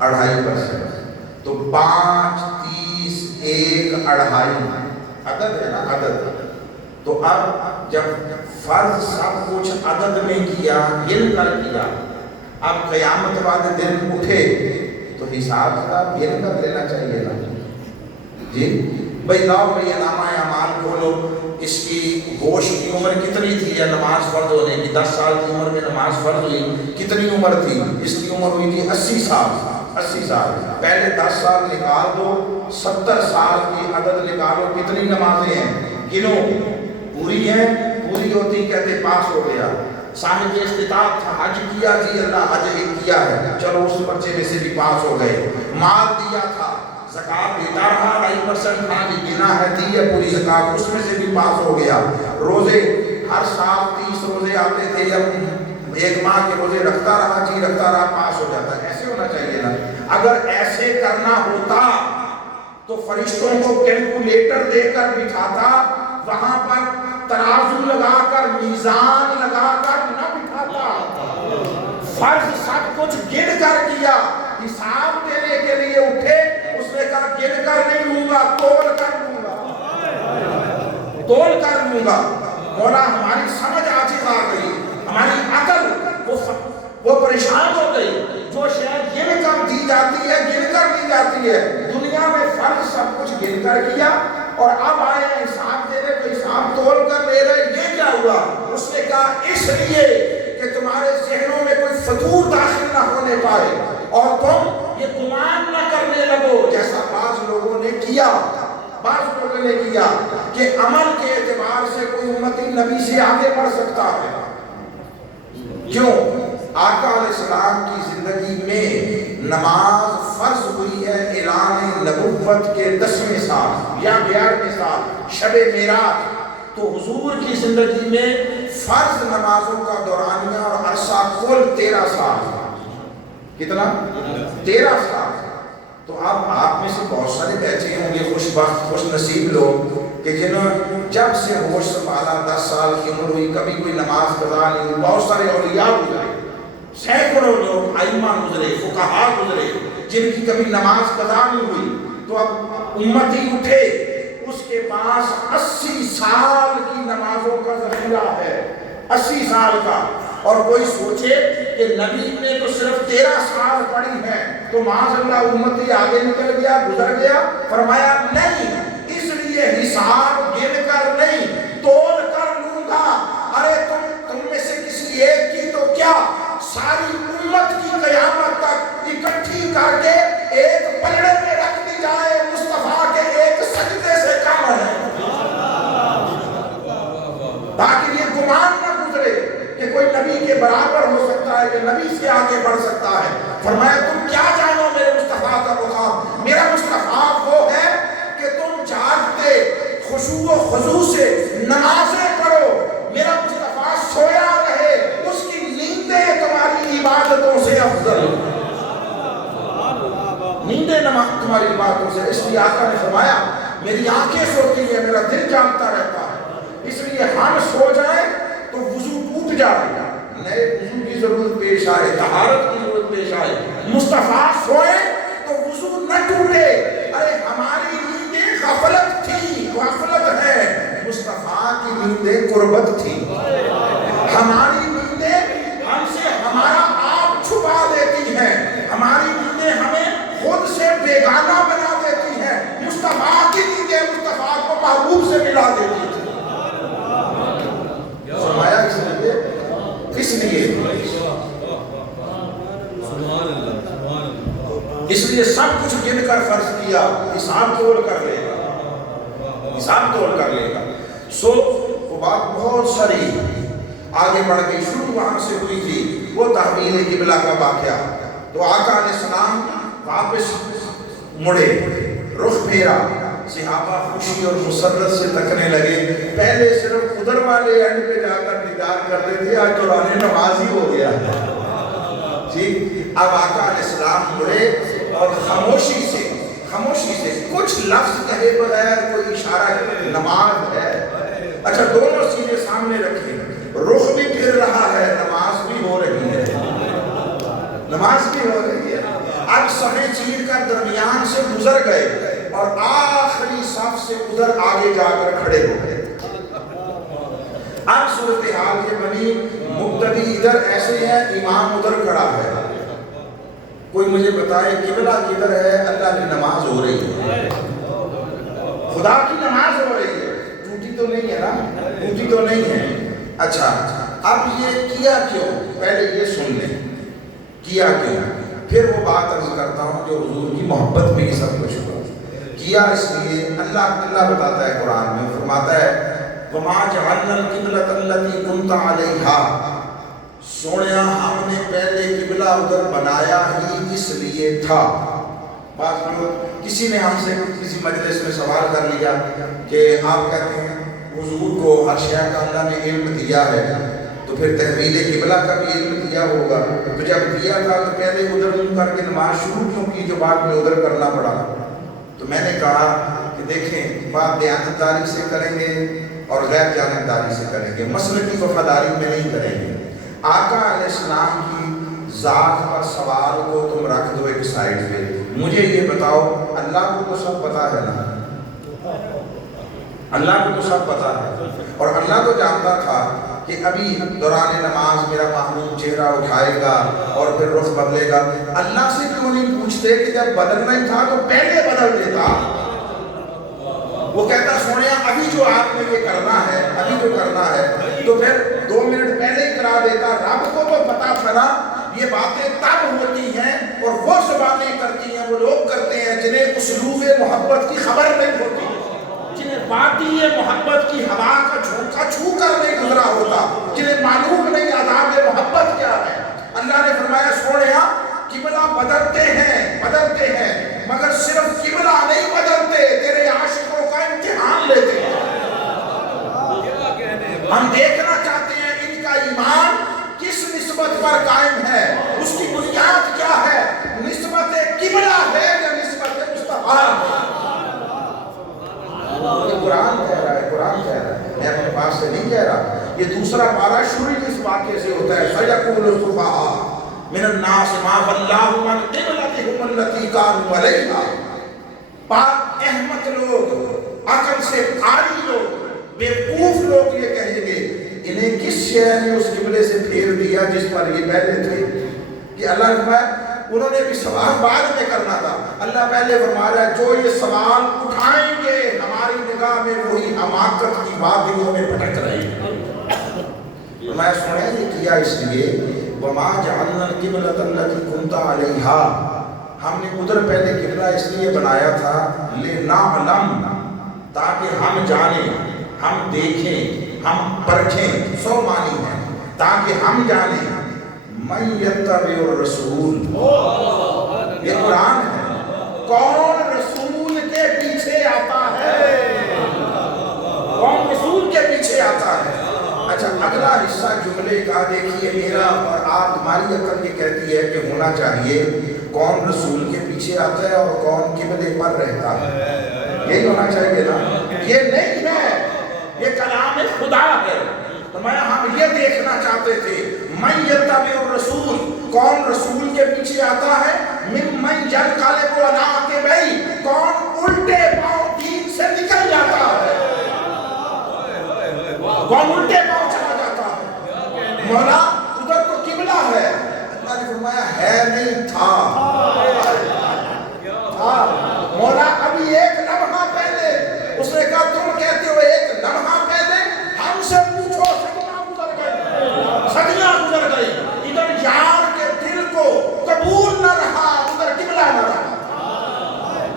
2.5%। تو 5 30 1 2.5 عدد ہے نا، عدد. تو اب جب فرض سب کچھ عدد میں کیا، گن کر کیا، اب قیامت والے دن اٹھے تو حساب کا گن کر لینا چاہیے نا جی. بھائی لاؤ بھائی نامہ اعمال کھولو، اس کی ہوش کی عمر کتنی تھی یا نماز فرض ہونے کی؟ 10 سال کی عمر میں نماز فرض ہوئی، کتنی عمر تھی؟ اس کی عمر ہوئی تھی 80 سال. 80 سال پہلے 10 سال نکال دو، 70 سال کی عدد نکالو، کتنی نمازیں ہیں گنو. پوری ہے، پوری ہوتی کہتے پاس ہو گیا. صاحب استطاعت تھا، حج کیا جی اللہ حج کیا ہے، چلو اس بچے میں سے بھی پاس ہو گئے. مال دیا تھا، زکات دیتا رہا 2.5% ہاں جی گنا ہے، دی ہے پوری زکات، اس میں سے بھی پاس ہو گیا. روزے ہر سال 30 روزے آتے تھے، جب 1 ماہ کے روزے رکھتا رہا جی رکھتا رہا، پاس ہو جاتا. ایسے ہونا چاہیے نا. اگر ایسے کرنا ہوتا تو فرشتوں کو کیلکولیٹر دے کر بٹھاتا، وہاں پر ترازو لگا کر میزان لگا کر نہ بٹھاتا. فرض سب کچھ گن کر کیا، حساب دینے کے لیے اٹھے، اس نے کہا گن کر نہیں لوں گا، تول کر لوں گا، تول کر لوں گا. مولا ہماری سمجھ عاجز آ گئی، ہماری عقل وہ پریشان ہو گئی. جو شاید گن کر دی جاتی ہے گن کر دی جاتی ہے. دنیا میں فرض سب کچھ گن کر کیا اور اب آئے ہیں حساب دے رہے تو حساب تول کر لے رہے. یہ کیا ہوا؟ اس نے کہا اس لیے کہ تمہارے ذہنوں میں کوئی فطور داخل نہ ہونے پائے اور تم یہ گمان نہ کرنے لگو جیسا بعض لوگوں نے کیا. بعض لوگوں نے کیا کہ عمل کے اعتبار سے کوئی امتی نبی سے آگے بڑھ سکتا ہے. کیوں؟ آقا علیہ السلام کی زندگی میں نماز فرض ہوئی ہے اعلان نبوت کے 10ویں سال یا 11ویں سال شب معراج. تو حضور کی زندگی میں فرض نمازوں کا دورانیہ اور عرصہ کل 13 سال. کتنا؟ 13 سال. تو اب آپ میں سے بہت سارے بیٹھے ہوں گے خوش بخت خوش نصیب لوگ کہ جنہوں جب سے ہوش سنبھالا 10 سال کی عمر ہوئی کبھی کوئی نماز قضا نہیں ہوئی. بہت سارے اولیاء گزرے، سینکڑوں لوگ ائمہ گزرے، فقہاء گزرے جن کی کبھی نماز قضا نہیں ہوئی. تو اب امتی اٹھے، اس کے پاس 80 سال کی نمازوں کا ذخیرہ ہے، 80 سال کا. اور کوئی سوچے کہ نبی نے تو صرف 13 سال پڑھی ہے تو معاذ اللہ امتی آگے نکل گیا، گزر گیا. فرمایا نہیں، اس لیے حساب گن کر نہیں تول کر لوں گا. ارے تم میں سے کسی ایک کی تو کیا ساری امت کی قیامت تک اکٹھی کر کے ایک پلڑے میں رکھ دی جائے مصطفیٰ کے ایک سجدے سے کم ہے. تاکہ یہ گمان نہ گزرے کہ کوئی نبی کے برابر ہو سکتا ہے، کہ نبی سے آگے بڑھ سکتا ہے. فرمایا تم کیا جانو میرے مصطفیٰ کا مقام؟ میرا مصطفیٰ وہ ہے کہ تم جاگتے خشوع و خضوع سے نمازیں پڑھو. میرا مصطفیٰ سویا رہے، اس کی نیندیں تمہاری عبادتوں سے افضل، نیندیں تمہاری عبادتوں سے. اس لیے آقا نے فرمایا میری آنکھیں سوتی ہیں، میرا دل جانتا رہتا ہے. اس لیے ہم سو جائیں تو وضو ٹوٹ جائے، نئے وضو کی ضرورت پیش آئے، طہارت کی ضرورت پیش آئے. مصطفیٰ سوئے تو وضو نہ ٹوٹے. ارے ہماری نیندیں غفلت تھی، غفلت ہے، مصطفیٰ کی نیندیں قربت تھی. ہماری نیندیں ہم سے ہمارا آپ چھپا دیتی ہیں، ہماری نیندیں ہمیں خود سے بیگانہ بنا دیتی ہیں. مصطفیٰ کی نیندیں مصطفیٰ کو محبوب سے ملا دیتی تھی. فرمایا اس لیے سب کچھ گن کر فرض کیا، حساب تول کر لے گا، حساب تول کر لے گا. سو وہ بات بہت ساری آگے بڑھ گئی. شروع وہاں سے ہوئی تھی وہ تحویل قبلہ کا واقعہ. تو آقا علیہ السلام واپس مڑے، رخ پھیرا، صحابہ خوشی اور مسرت سے تکنے لگے. پہلے صرف ادھر والے اینڈ پہ جا کر دیدار کرتے تھے، آج دوران نماز ہی ہو گیا ٹھیک. اب آقا علیہ السلام مڑے اور خاموشی سے کچھ لفظ کہے بغیر کوئی اشارہ کرے نماز ہے. اچھا دونوں سینے سامنے رکھیں، رخ بھی پھر رہا ہے، نماز بھی ہو رہی ہے، نماز بھی ہو رہی ہے. اب ہر صفیں چیر کر درمیان سے گزر گئے اور آخری صف سے ادھر آگے جا کر کھڑے ہو گئے۔ اب صورتحال یہ بنی، مقتدی ادھر ایسے ہیں، امام ادھر کھڑا ہے۔ کوئی مجھے بتائے قبلہ کدھر ہے؟ اللہ کی نماز ہو رہی ہے، خدا کی نماز ہو رہی ہے، ٹوٹی تو نہیں ہے نا، ٹوٹی تو نہیں ہے۔ اچھا اب یہ کیا کیوں؟ پہلے یہ سن لیں کیا کیوں، پھر وہ بات عرض کرتا ہوں جو حضور کی محبت میں یہ سب کچھ ہوا۔ کیا اس لیے اللہ بتاتا ہے قرآن میں، فرماتا ہے وَمَا جَعَلْنَا الْقِبْلَةَ الَّتِي كُنْتَ عَلَيْهَا، سوڑیا ہم نے پہلے قبلہ ادھر بنایا ہی اس لیے تھا۔ بعض لوگ کسی نے ہم سے کسی مجلس میں سوال کر لیا کہ آپ کہتے ہیں حضور کو ہر شے کا اللہ نے علم دیا ہے، تو پھر تحویل قبلہ کا بھی علم دیا ہوگا، تو جب دیا تھا تو پہلے ادھر منہ کر کے نماز شروع کیوں کی جو بعد میں ادھر کرنا پڑا؟ تو میں نے کہا کہ دیکھیں بات دیانتداری سے کریں گے اور غیر جانبداری سے کریں گے، مسلکی وفاداری میں نہیں کریں گے۔ آقا علیہ السلام کی ذات پر سوال کو تم رکھ دو ایک سائڈ پہ، مجھے یہ بتاؤ اللہ کو تو سب پتا ہے نا، اللہ کو تو سب پتا ہے، اور اللہ تو جانتا تھا کہ ابھی دوران نماز میرا محبوب چہرہ اٹھائے گا اور پھر رخ بدلے گا۔ اللہ سے کیوں نہیں پوچھتے کہ جب بدلنا ہی تھا تو پہلے بدل دیتا؟ وہ کہتا سونیا ابھی جو آپ نے یہ کرنا ہے، ابھی جو کرنا ہے تو پھر 2 منٹ پہلے ہی کرا دیتا۔ رب کو تو پتا تھا نا یہ باتیں تب ہوتی ہیں اور وہ زبانیں کرتی ہیں، وہ لوگ کرتے ہیں جنہیں اسلوب محبت کی خبر نہیں ہوتی، جنہیں وادی محبت کی ہوا کا جھونکا چھو کر نہیں گزرا ہوتا، جنہیں معلوم نہیں عذاب محبت کیا ہے۔ اللہ نے فرمایا سونیا قبلہ بدلتے ہیں مگر صرف قبلہ نہیں بدلتے، تیرے عاشقوں کا امتحان لیتے ہیں۔ ہم دیکھنا چاہتے ہیں ان کا ایمان کس نسبت پر قائم ہے، اس کی بنیاد کیا ہے، نسبت قبلہ ہے یا نسبت مصطفیٰ ہے؟ یہ قرآن کہہ رہا ہے، قرآن کہہ رہا ہے، میں اپنے پاس سے نہیں کہہ رہا۔ یہ دوسرا پارہ شروع اس واقعے سے ہوتا ہے، سَيَقُولُ السُّفَهَاءُ مِنَ النَّاسِ مَا وَلَّاهُمْ عَنْ قِبْلَتِهِمُ الَّتِي كَانُوا عَلَيْهَا۔ پاک احمق لوگ، عقل سے عاری لوگ، بیوقوف لوگ یہ کہیں گے انہیں کس شے نے اس قبلے سے پھیر دیا جس پر یہ پہلے تھے؟ کہ اللہ نے فرمایا انہوں نے بھی سوال بعد میں کرنا تھا، اللہ پہلے فرما رہا ہے جو یہ سوال اٹھائیں گے ہماری نگاہ میں وہی حماقت کی وادیوں میں بھٹک رہے ہیں۔ میں سنیا یہ کیا اس لیے وَمَا جَعَلْنَا الْقِبْلَةَ الَّتِي كُنْتَ عَلَيْهَا، ہم نے ادھر پہلے قبلہ اس لیے بنایا تھا لِنَعْلَمْ، تاکہ ہم جانیں، ہم دیکھیں، ہم پرکھیں، 100 معنی ہیں، تاکہ ہم جانیں مَن يَتَّبِعُ الرَّسُولَ، یہ قرآن ہے، کون رسول کے پیچھے آتا ہے، کون رسول کے پیچھے آتا ہے۔ اچھا اگلا حصہ جملے کا دیکھیے، میرا اور آپ ہماری عقل یہ کہتی ہے کہ ہونا چاہیے کون رسول کے پیچھے آتا ہے اور کون قبلے پر رہتا ہے، یہی ہونا چاہیے نا، یہ نہیں ہے، یہ کلام خدا ہے۔ فرمایا ہم یہ دیکھنا چاہتے تھے من یتبع الرسول، کون رسول کے پیچھے آتا ہے، ممن ینقلب علی عقبیہ، کون الٹے پاؤں دین سے نکل جاتا ہے، کون الٹے پاؤں چلا جاتا ہے۔ مولا ادھر تو قبلہ ہے، اللہ نے فرمایا ہے نہیں تھا، مولا ابھی ایک لمحہ پہلے، اس نے کہا تم کہتے ہو ایک لمحہ پہلے، ہم سے پوچھو صدیاں گزر گئی، ادھر یار کے دل کو قبول نہ رہا، ادھر قبلہ نہ رہا،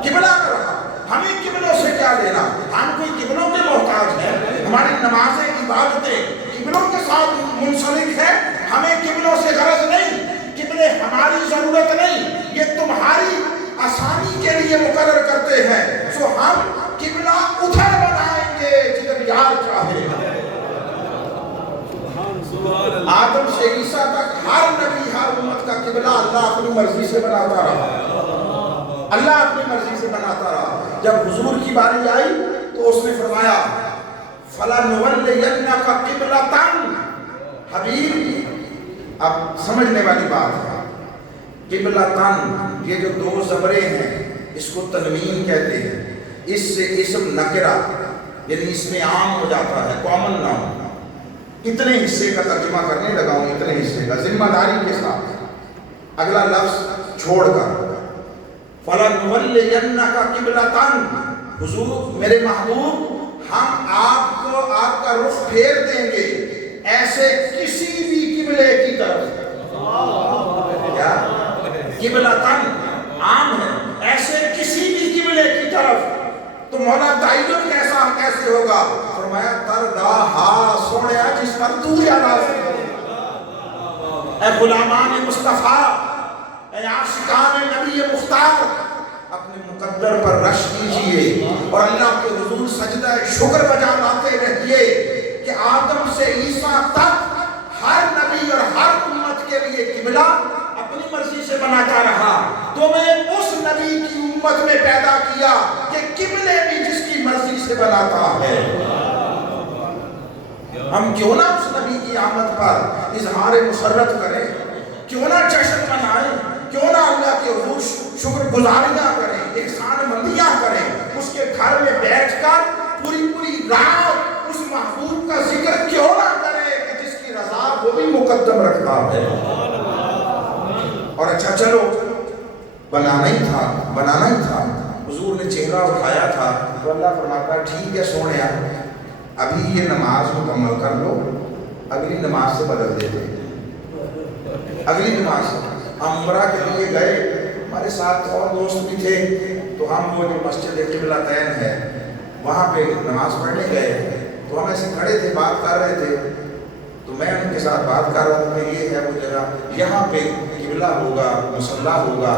قبلہ نہ رہا۔ ہمیں قبلوں سے کیا لینا، ہم کوئی قبلوں کے محتاج ہیں، ہماری نمازیں عبادتیں قبلوں کے ساتھ منسلک ہیں، ہمیں قبلوں سے غرض نہیں، قبلے ہماری ضرورت نہیں، یہ تمہاری آسانی کے لیے مقرر کرتے ہیں، سو ہم قبلہ ادھر بنائیں گے جدھر یار چاہے۔ آدم سے عیسیٰ تک ہر نبی ہر امت کا قبلہ اللہ اپنی مرضی سے بناتا رہا، اللہ اپنی مرضی سے بناتا رہا۔ جب حضور کی باری آئی تو اس نے فرمایا فَلَنُوَلِّيَنَّكَ قِبْلَةً، حبیب اب سمجھنے والی بات ہے، قبلتن، یہ جو دو زبریں ہیں اس کو تنوین کہتے ہیں، اس سے اسم نکرہ یعنی اس میں عام ہو جاتا ہے، کامن نام۔ اتنے حصے کا ترجمہ کرنے لگا ہوں، اتنے حصے کا ذمہ داری کے ساتھ، اگلا لفظ چھوڑ کر، فَلَنُوَلِّيَنَّكَ قِبْلَةً، حضور میرے محبوب ہم آپ کو آپ کا رخ پھیر دیں گے ایسے کسی بھی قبلے کی طرف۔ کیا قبلتن عام ہے، ایسے کسی بھی قبلے کی طرف۔ تو مولا تعین کیسے ہوگا؟ فرمایا ترداہا، سوڑیا جس پر تو یا نازل۔ اے غلامان مصطفیٰ، اے عاشقان نبی مختار، اپنے مقدر پر رش کیجئے اور اللہ کے حضور سجدہ شکر بجا لاتے رہیے کہ آدم سے عیسیٰ تک ہر نبی اور ہر امت کے لیے قبلہ اپنی مرضی سے بناتا رہا، تمہیں اس نبی کی امت میں پیدا کیا کہ قبلے بھی جس کی مرضی سے بناتا ہے۔ ہم کیوں نہ اس نبی کی آمد پر اظہار مسرت کریں، کیوں نہ جشن منائیں، کیوں نہ اللہ کے حضور شکر گزاریاں کریں، احسان مندیاں کریں، اس کے گھر میں بیٹھ کر پوری رات اس محبوب کا ذکر کیوں نہ کریں کہ جس کی رضا وہ بھی مقدم رکھتا ہے۔ اور اچھا چلو بنانا ہی تھا، حضور نے چہرہ اٹھایا تھا تو اللہ فرماتا ہے ٹھیک ہے سونے، ابھی یہ نماز مکمل کر لو، اگلی نماز سے بدل دیتے۔ اگلی نماز عمرہ کے لیے گئے، ہمارے ساتھ اور دوست بھی تھے، تو ہم وہ جو مسجد قبلتین ہے وہاں پہ نماز پڑھنے گئے، تو ہم ایسے کھڑے تھے بات کر رہے تھے، تو میں ان کے ساتھ بات کر رہا تھا کہ یہ ہے وہ جگہ، یہاں پہ قبلہ ہوگا، مصلی ہوگا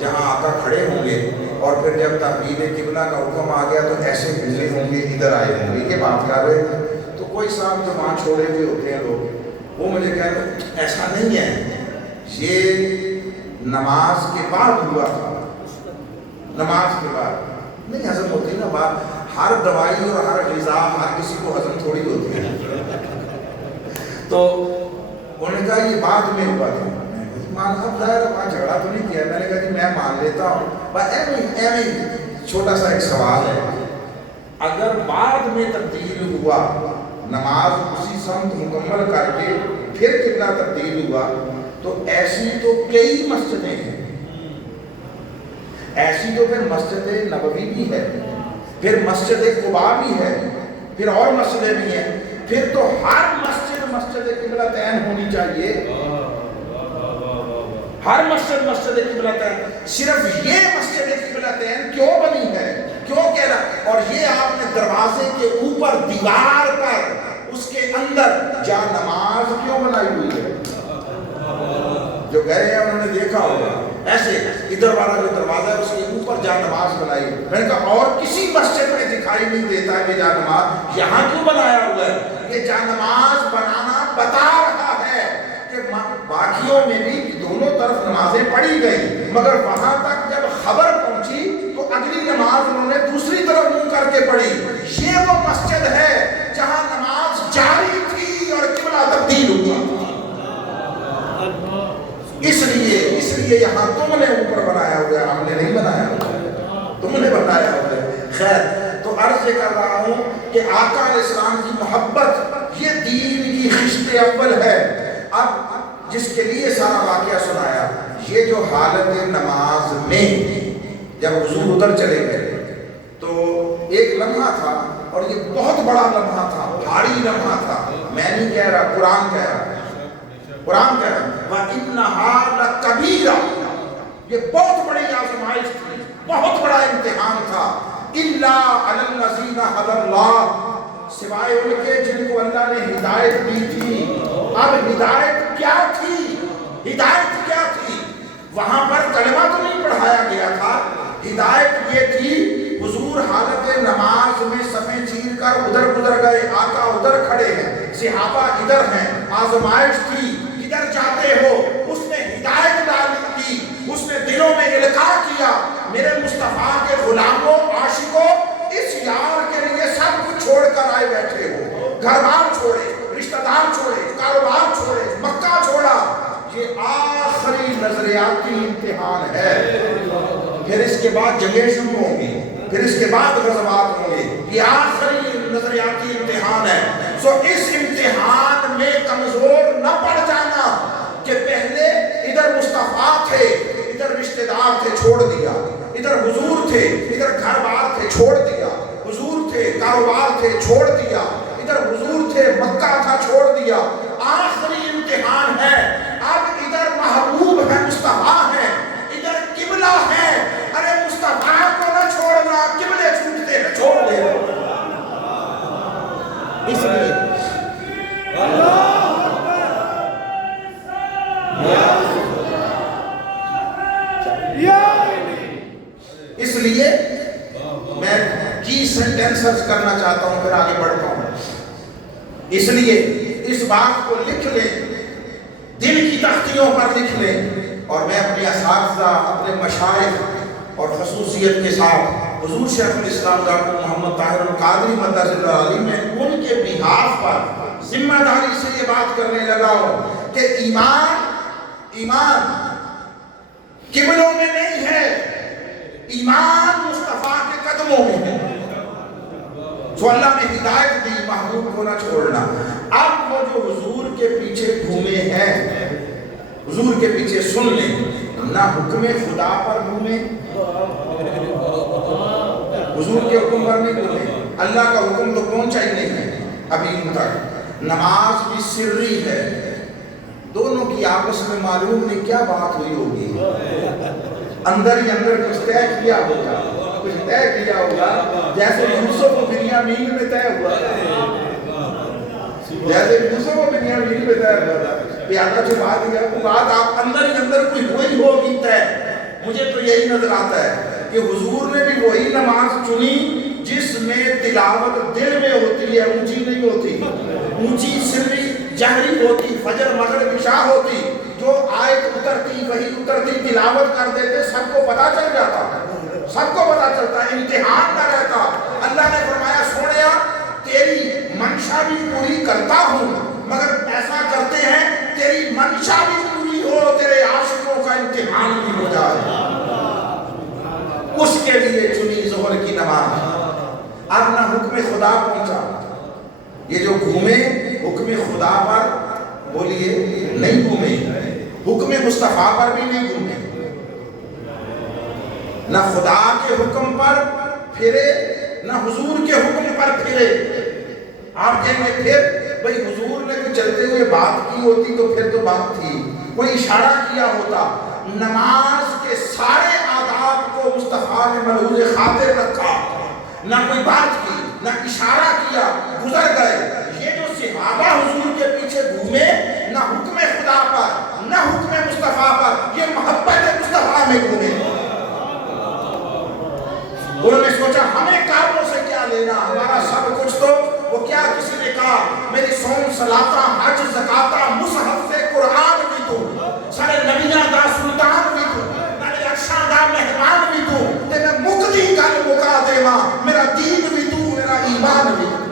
جہاں آقا کھڑے ہوں گے، اور پھر جب تحویل قبلہ کا حکم آ گیا تو ایسے ملے ہوں گے، ادھر آئے ہوں گے، یہ بات کر رہے تھے۔ تو کوئی صاحب جو وہاں چھوڑے ہوئے ہوتے ہیں لوگ، وہ مجھے کہہ رہے ایسا نہیں ہے، یہ نماز کے بعد ہوا تھا، نماز کے بعد نہیں ہضم ہوتی نا بات، ہر دوائی اور ہر غذا ہر کسی کو ہضم تھوڑی ہوتی ہے۔ تو انہوں نے کہا یہ بعد میں ہوا تھا، مان اب ظاہر وہاں جھگڑا تو نہیں کیا، میں نے کہا جی میں مان لیتا ہوں، بس ایویں چھوٹا سا ایک سوال ہے، اگر بعد میں تبدیل ہوا، نماز اسی سمت مکمل کر کے پھر قبلہ تبدیل ہوا، تو ایسی تو کئی مسجدیں ہیں، ایسی تو پھر مسجد نبوی بھی ہے، پھر مسجد قباء بھی ہے، پھر اور مسجدیں بھی ہیں، پھر تو ہر مسجد قبلتین ہونی چاہیے، ہر مسجد قبلتین۔ صرف یہ مسجد قبلتین کیوں بنی ہے، کیوں کہہ رہا، اور یہ آپ نے دروازے کے اوپر دیوار پر اس کے اندر جا نماز کیوں بنائی ہوئی ہے؟ جو گئے ہیں انہوں نے دیکھا ہوگا، ایسے ادھر والا جو دروازہ ہے اس کے اوپر جا نماز بنائی، میں نے کہا اور کسی مسجد میں دکھائی نہیں دیتا ہے کہ جا نماز، یہاں کیوں بنایا ہوا ہے؟ یہ جا نماز بنانا بتا رہا ہے کہ باقیوں میں بھی دونوں طرف نمازیں پڑھی گئی، مگر وہاں تک جب خبر پہنچی تو اگلی نماز انہوں نے دوسری طرف منہ کر کے پڑھی۔ یہ وہ مسجد ہے جہاں نماز جاری تھی اور قبلہ تبدیل ہوا، اس لیے یہاں تم نے اوپر بنایا ہوا ہے، ہم نے نہیں بنایا ہوا ہے، تم نے بنایا ہوا ہے۔ خیر، تو عرض کر رہا ہوں کہ آقا علیہ السلام کی محبت یہ دین کی خشت اول ہے۔ اب جس کے لیے سارا واقعہ سنایا، یہ جو حالت نماز میں جب حضور ادھر چلے گئے تو ایک لمحہ تھا، اور یہ بہت بڑا لمحہ تھا، بھاری لمحہ تھا، میں نہیں کہہ رہا، قرآن کہہ رہا، قرآن کہہ رہا وَإِنَّهَا لَكَبِيرَةٌ، یہ بہت بڑی آزمائش تھی، بہت بڑا امتحان تھا، إِلَّا عَلَى الَّذِينَ هَدَى اللَّهُ، سوائے ان کے جن کو اللہ نے ہدایت دی تھی۔ اب ہدایت کیا تھی؟ ہدایت کیا تھی؟ وہاں پر کلمہ تو نہیں پڑھایا گیا تھا، ہدایت یہ تھی حضور حالت نماز میں صفیں چیر کر ادھر گزر گئے، آقا ادھر کھڑے ہیں، صحابہ ادھر ہیں، آزمائش تھی، ادھر جاتے ہو، اس نے ہدایت ڈالی کی، اس نے دلوں میں القاء کیا، میرے مصطفیٰ کے غلاموں، عاشقوں، اس یار کے لیے سب کچھ چھوڑ کر آئے بیٹھے ہو، گھر بار چھوڑے، رشتہ دار چھوڑے، کاروبار چھوڑے، مکہ چھوڑا، یہ آخری نظر نظریاتی امتحان ہے، پھر اس کے بعد جنگیں شروع ہوں گی، پھر اس کے بعد غزوات ہوں گے، یہ آخری نظریاتی امتحان ہے۔ سو اس امتحان میں کمزور نہ پڑ جانا کہ پہلے ادھر مصطفیٰ تھے، ادھر رشتہ دار تھے چھوڑ دیا، ادھر حضور تھے، ادھر گھر بار تھے چھوڑ دیا، حضور تھے کاروبار تھے چھوڑ دیا، ادھر حضور تھے مکہ تھا چھوڑ دیا۔ آخری امتحان ہے، اب ادھر محبوب ہے مصطفیٰ ہے، ادھر قبلہ ہے، ارے مصطفیٰ کو نہ چھوڑنا، قبلے چھوٹتے ہیں چھوڑ دے۔ اس لیے میں کی سینٹینسز کرنا چاہتا ہوں، پھر آگے بڑھتا ہوں۔ اس لیے اس بات کو لکھ لیں، دل کی تختیوں پر لکھ لیں، اور میں اپنے اساتذہ، اپنے مشائخ اور خصوصیت کے ساتھ حضور شیخ الاسلام ڈاکٹر محمد طاہر القادری مدثر اللہ علیہ میں ان کے بہاف پر ذمہ داری سے یہ بات کرنے لگا ہوں کہ ایمان قبلوں میں نہیں ہے، ایمان مصطفیٰ کے قدموں میں ہے۔ تو اللہ نے ہدایت دی محبوب کو نہ چھوڑنا۔ اب وہ جو حضور کے پیچھے گھومے ہیں، حضور کے پیچھے سن لیں، نہ حکم خدا پر گھومے، حضور کے حکم پر نہیں گھومے، اللہ کا حکم تو پہنچا ہی نہیں ہے ابھی تک۔ نماز بھی سری ہے، دونوں کی آپس میں معلوم نہیں کیا بات ہوئی ہوگی، اندر ہی اندر کچھ طے کیا ہوگا، کچھ طے کیا ہوگا، جیسے یوسف و بنیامین میں طے ہوا تھا، جیسے یوسف و بنیامین میں طے ہوا تھا، پیادہ چھپا دیا، وہ بات آپ اندر ہی اندر کوئی ہوئی ہوگی طے۔ مجھے تو یہی نظر آتا ہے کہ حضور نے بھی وہی نماز چنی جس میں تلاوت دل میں ہوتی ہے، اونچی نہیں ہوتی، اونچی سری جہری ہوتی، فجر مغرب عشاء ہوتی، جو آیت اترتی وہی اترتی تلاوت کر دیتے، سب کو پتا چل جاتا، سب کو پتا چلتا، امتحان نہ رہتا۔ اللہ نے فرمایا سونیا تیری منشا بھی پوری کرتا ہوں، مگر ایسا کرتے ہیں تیری منشا بھی پوری ہو، تیرے عاشقوں کا امتحان بھی ہو جائے۔ اس کے لیے چنی ظہر کی نماز۔ اب نہ حکم خدا پہنچا، یہ جو گھومے حکم خدا پر بولیے نہیں گھومے، حکم مصطفیٰ پر بھی نہیں گھومے، نہ خدا کے حکم پر پھرے نہ حضور کے حکم پر پھرے۔ آپ کہیں گے پھر بھئی حضور نے کوئی چلتے ہوئے بات کی ہوتی تو پھر تو بات تھی، کوئی اشارہ کیا ہوتا۔ نماز کے سارے آداب کو مصطفیٰ نے ملحوظ خاطر رکھا، نہ کوئی بات کی نہ اشارہ کیا، گزر گئے۔ یہ جو صحابہ حضور کے پیچھے گھومے، نہ حکم خدا پر نہ حکم مصطفیٰ پر، یہ محبت مصطفیٰ میں گھومے۔ انہوں نے سوچا ہمیں کعبوں سے کیا لینا، ہمارا سب کچھ تو وہ کیا، کسی نے کہا میری سون صلاتاں حج زکاتاں مصحف سے قرآن بھی تو سارے نبیاں دا سلطان بھی تو نالے اکشاں دا مہمان بھی تو تے میں مقدی کل مکا دے ماں، میرا دین بھی تو میرا ایمان بھی تو۔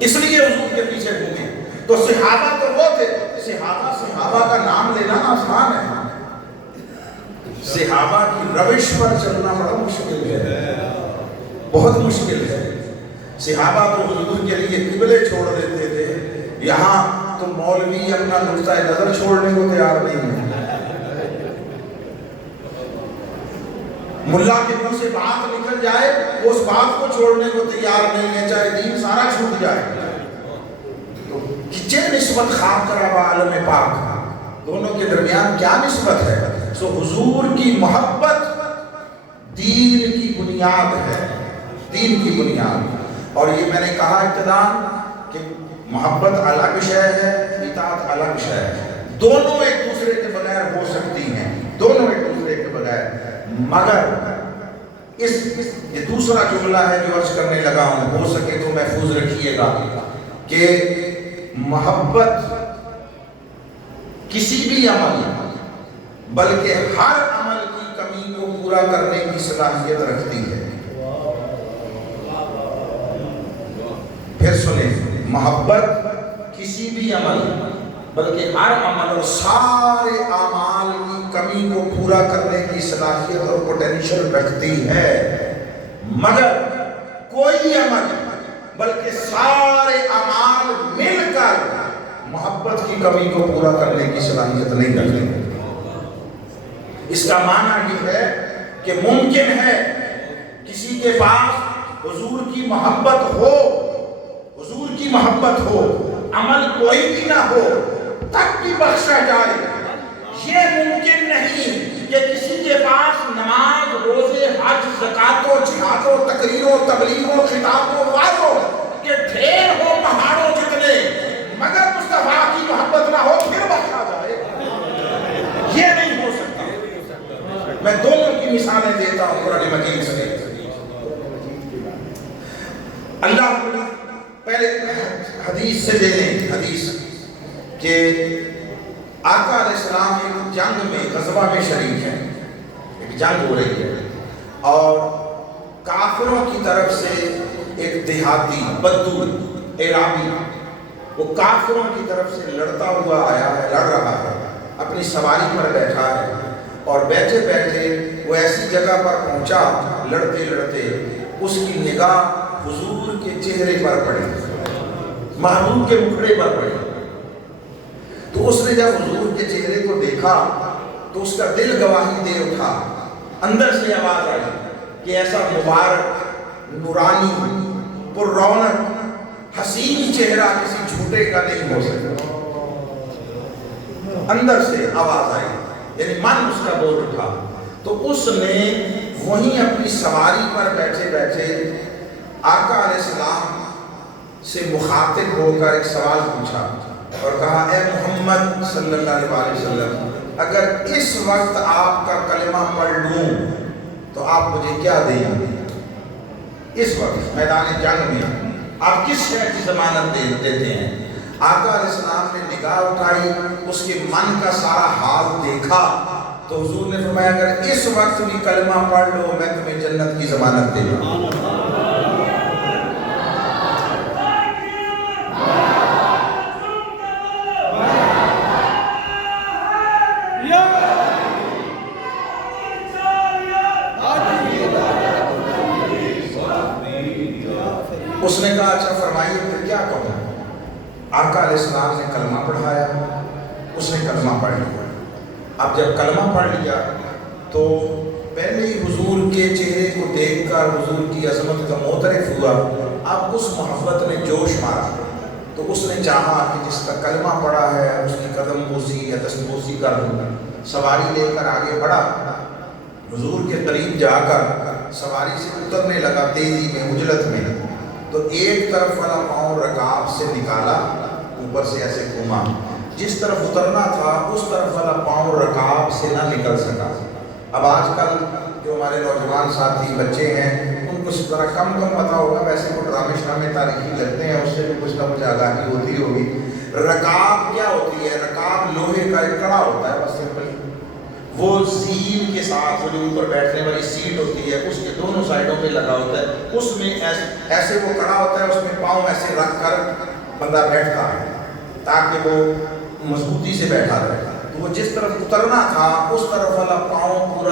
اس لیے حضور کے پیچھے گھومے۔ تو صحابہ تو وہ تھے، صحابہ کا نام لینا آسان ہے، صحابہ کی روش پر چلنا بڑا مشکل ہے، بہت مشکل ہے۔ صحابہ تو حضور کے لیے قبلے چھوڑ دیتے تھے، یہاں تو مولوی اپنا نقطہ نظر چھوڑنے کو تیار نہیں ہے، ملا کے منہ سے بات نکل جائے وہ اس بات کو چھوڑنے کو تیار نہیں ہے، چاہے دین سارا چھوٹ جائے۔ تو کچھ نسبت خاک کرا عالم پاک، دونوں کے درمیان کیا نسبت ہے؟ سو حضور کی محبت دین کی بنیاد ہے، دین کی بنیاد۔ اور یہ میں نے کہا ابتداءً کہ محبت الگ شے ہے، اطاعت الگ شے ہے، دونوں ایک دوسرے کے بغیر ہو سکتی ہیں، دونوں ایک دوسرے کے بغیر۔ مگر یہ دوسرا جملہ ہے جو عرض کرنے لگا ہوں، ہو سکے تو محفوظ رکھیے گا کہ محبت کسی بھی عمل بلکہ ہر عمل کی کمی کو پورا کرنے کی صلاحیت رکھتی ہے۔ پھر سنیں، محبت کسی بھی عمل بلکہ ہر عمل اور سارے اعمال کی کمی کو پورا کرنے کی صلاحیت اور پوٹینشل رکھتی ہے، مگر کوئی عمل بلکہ سارے اعمال مل کر محبت کی کمی کو پورا کرنے کی صلاحیت نہیں رکھتے۔ اس کا معنی یہ ہے کہ ممکن ہے کسی کے پاس حضور کی محبت ہو، حضور کی محبت ہو، عمل کوئی بھی نہ ہو، تب بھی بخشا جائے۔ یہ ممکن نہیں کہ کسی کے پاس نماز، روزے، حج، زکوٰۃ و جہاد و تقریر و تبلیغ و خطاب و وعظ ہو کہ ڈھیر ہو پہاڑوں جتنے، مگر مصطفیٰ کی محبت نہ ہو پھر بخشا جائے۔ یہ نہیں ہو سکتا۔ میں دونوں کی مثالیں دیتا ہوں قرآن مجید سے۔ اللہ پہلے حدیث سے لے لیں، حدیث کہ آقا علیہ السلام ایک جنگ میں، غزوہ میں شریک ہیں، ایک جنگ ہو رہی ہے اور کافروں کی طرف سے ایک دیہاتی بدو عرابی وہ کافروں کی طرف سے لڑتا ہوا آیا ہے، لڑ رہا ہے، اپنی سواری پر بیٹھا ہے اور بیٹھے بیٹھے وہ ایسی جگہ پر پہنچا، لڑتے لڑتے اس کی نگاہ حضور کے چہرے پر پڑی، محبوب کے مکھڑے پر پڑی۔ تو اس نے جب حضور کے چہرے کو دیکھا تو اس کا دل گواہی دے اٹھا، اندر سے آواز آئی کہ ایسا مبارک، نورانی، پر رونق، حسین چہرہ کسی جھوٹے کا نہیں ہو سکتا۔ اندر سے آواز آئی، یعنی من اس کا بول اٹھا۔ تو اس نے وہیں اپنی سواری پر بیٹھے بیٹھے آقا علیہ السلام سے مخاطب ہو کر ایک سوال پوچھا اور کہا، اے محمد صلی اللہ علیہ وسلم، اگر اس وقت آپ کا کلمہ پڑھ لوں تو آپ مجھے کیا دیں گے؟ اس وقت میدان جنگ میں آپ کس شے کی ضمانت دیتے ہیں؟ آقا علیہ السلام نے نگاہ اٹھائی، اس کے من کا سارا حال دیکھا تو حضور نے فرمایا، اگر اس وقت بھی کلمہ پڑھ لو میں تمہیں جنت کی ضمانت دے دوں۔ اس نے کہا، اچھا فرمائیے پھر کیا کہوں؟ آقا علیہ السلام نے کلمہ پڑھایا، اس نے کلمہ پڑھ لیا۔ اب جب کلمہ پڑھ لیا تو پہلے ہی حضور کے چہرے کو دیکھ کر حضور کی عظمت کا معترف ہوا، اب اس محبت نے جوش مارا تو اس نے چاہا کہ جس کا کلمہ پڑھا ہے اس کی قدم بوسی یا دست بوسی کر دوں۔ سواری لے کر آگے بڑھا، حضور کے قریب جا کر سواری سے اترنے لگا تیزی میں، عجلت میں، تو ایک طرف والا پاؤں رکاب سے نکالا، اوپر سے ایسے گھوما، جس طرف اترنا تھا اس طرف والا پاؤں رکاب سے نہ نکل سکا۔ اب آج کل جو ہمارے نوجوان ساتھی بچے ہیں ان کو اس طرح کم پتہ ہوگا، ویسے وہ ڈرامے شرامے تاریخی لگتے ہیں، اس سے بھی کچھ نہ کچھ آگاہی ہوتی ہوگی۔ رکاب کیا ہوتی ہے؟ رکاب لوہے کا ایک کڑا ہوتا ہے، بس سمپل، وہ زین کے ساتھ وہ جو اوپر بیٹھنے والی سیٹ ہوتی ہے اس کے دونوں سائڈوں پہ لگا ہوتا ہے، اس میں ایسے وہ کڑا ہوتا ہے، اس میں پاؤں ایسے رکھ کر بندہ بیٹھتا ہے تاکہ وہ مضبوطی سے بیٹھا رہے۔ تو وہ جس طرف اترنا تھا اس طرف والا پاؤں پورا